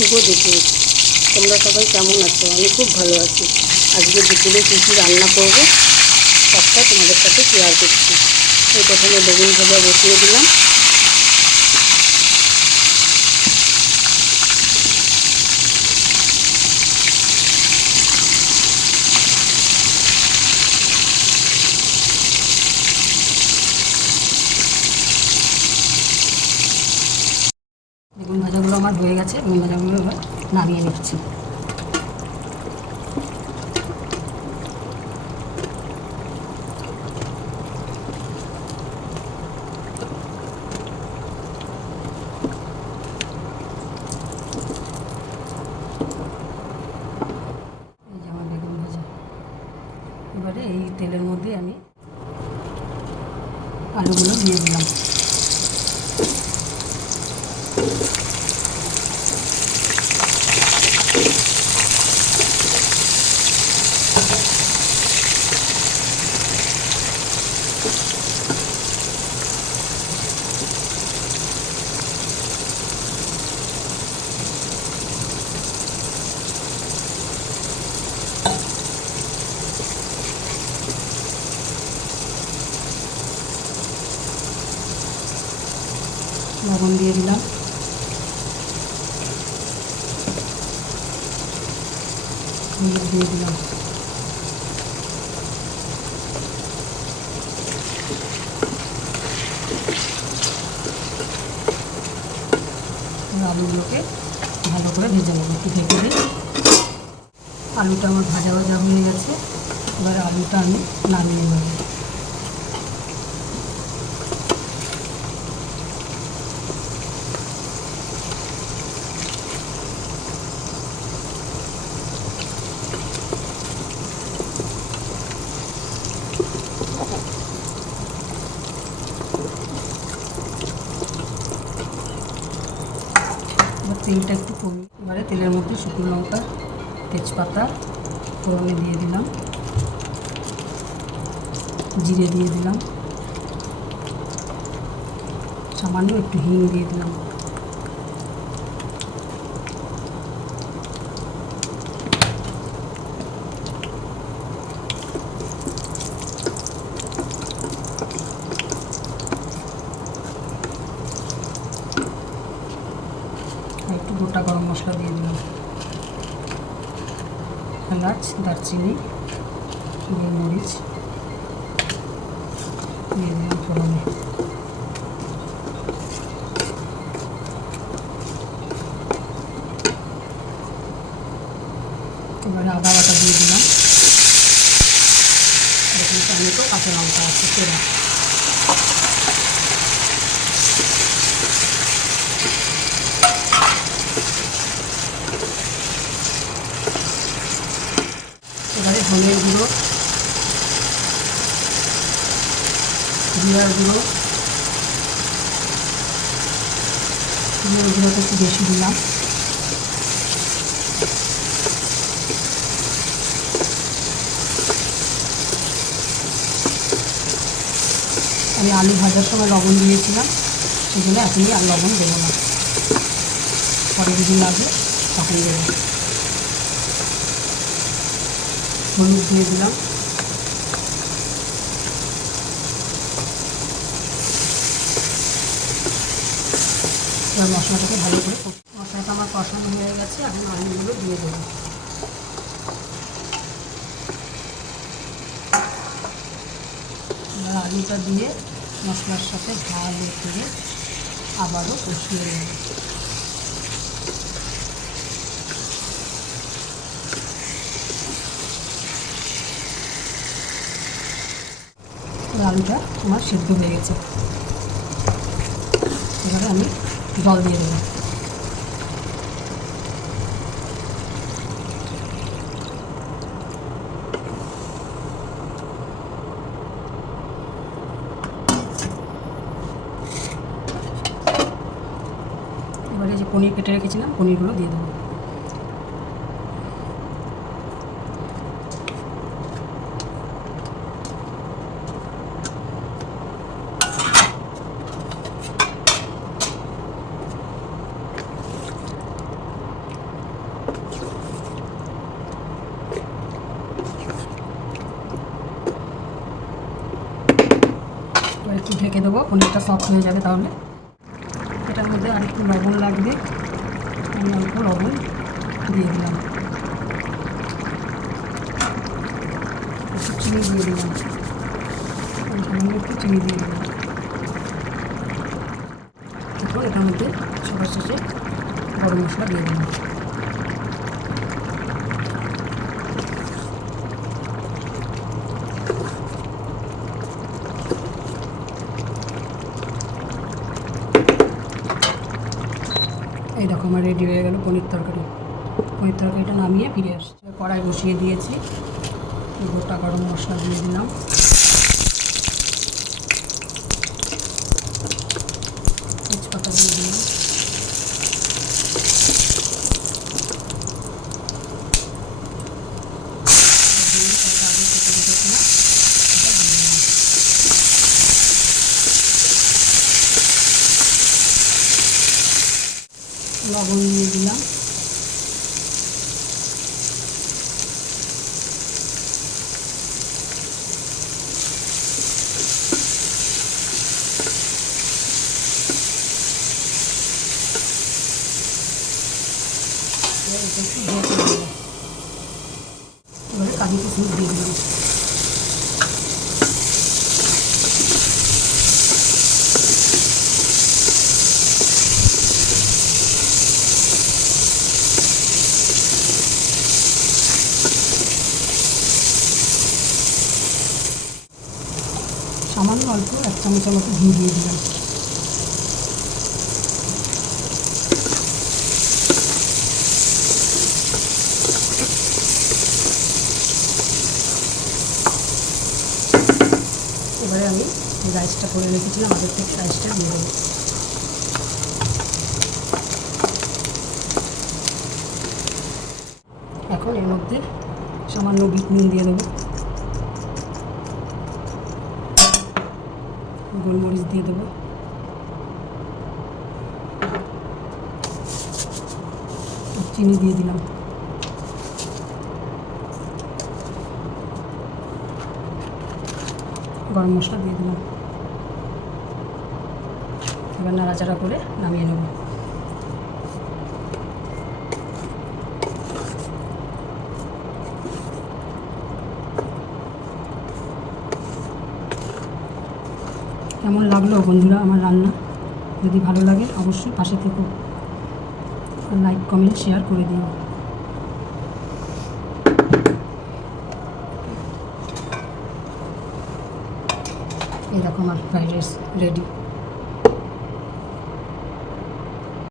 শুভ দুপুর। তোমরা সবাই কেমন আছো? আমি খুব ভালো আছি। আজকে দুপুরে কী কী রান্না করবো সবটা তোমাদের সাথে শেয়ার করছি। এই প্রথমে বেগুন ভাজা বসিয়ে দিলাম। বেগুন ভাজাগুলো আমার হয়ে গেছে। বেগুন ভাজাগুলো এবার নামিয়ে নিচ্ছি। এই যে আমার বেগুন ভাজা। এবারে এই তেলের মধ্যে আমি আলুগুলো দিয়ে দিলাম। লবণ দিয়ে দিলাম। হলুদ দিয়ে দিলাম। আলুগুলোকে ভালো করে ভেজে নেব। একটু ঢেকে দিই। আলুটা আমার ভাজা ভাজা হয়ে গেছে। এবার আলুটা আমি নামিয়ে নেব। তেলটা একটু কমিয়ে এবারে তেলের মধ্যে শুকনো লঙ্কা, তেজপাতা ফোড়নে দিয়ে দিলাম। জিরে দিয়ে দিলাম। সামান্য একটু হিং দিয়ে দিলাম। একটু গোটা গরম মশলা দিয়ে দিলাম। এলাচ, দারচিনি, গোলমরিচ দিয়ে দিলাম ফোড়নে। এবারে আদা বাটা দিয়ে দিলাম। এখানে টমেটো, কাঁচা লঙ্কা আছে সেরা। এবারে ধনের গুঁড়ো, জিরার গুঁড়ো, জিরার গুঁড়োটা একটু বেশি দিলাম। আমি আলু ভাজার সময় লবণ দিয়েছিলাম, সেই জন্য এখনই আর লবণ দেবো না। পরে যদি লাগে তখন দেবো। হলুদ দিয়ে দিলাম। এবার মশলাটাকে ভালো করে মশলাটা আমার কষানো হয়ে গেছে। এখন আলুগুলো দিয়ে দেবো। এবার আলুটা দিয়ে মশলার সাথে ভালো করে আবারও কষিয়ে নেব। আলুটা আমার সিদ্ধ হয়ে গেছে। এবারে আমি জল দিয়ে দেবো। এবারে যে পনির কেটে রেখেছিলাম, পনিরগুলো দিয়ে দেবো। রেখে দেবো, পনিরটা সফট হয়ে যাবে। তাহলে এটার মধ্যে আরেকটু লবণ লাগবে, আমি অল্প লবণ দিয়ে দিলাম, একটু চিনি দিয়ে দিলাম, সামান্য একটু চিনি দিয়ে দিলাম। এরপর এটার মধ্যে সবার শেষে গরম মশলা দিয়ে দিলাম। এই দেখো আমার রেডি হয়ে গেল পনির তরকারি। পনির তরকারিটা নামিয়ে ফিরে আসছে, কড়াই বসিয়ে দিয়েছি, গোটা গরম মশলা দিয়ে দিলাম, তেজপাতা দিয়ে দিলাম, লবণ দিয়ে দিলাম, এবারে কাজু কিশমিশ দিয়ে দিলাম। সামান্য অল্প 1 চামচের মতো ঘি দিয়ে দিলাম। এবারে আমি রাইসটা করে রেখেছিলাম, আগের থেকে রাইসটা দিয়ে দেবো। এখন এর মধ্যে সামান্য বিট নুন দিয়ে দেবো, গোলমরিচ দিয়ে দেবো, চিনি দিয়ে দিলাম, গরম মশলা দিয়ে দিলাম। এবার নাড়াচাড়া করে নামিয়ে নেব। কেমন লাগলো বন্ধুরা আমার রান্না? যদি ভালো লাগে অবশ্যই পাশে থেকো, লাইক কমেন্ট শেয়ার করে দিও। এই দেখো আমার ফ্রাইড রাইস রেডি।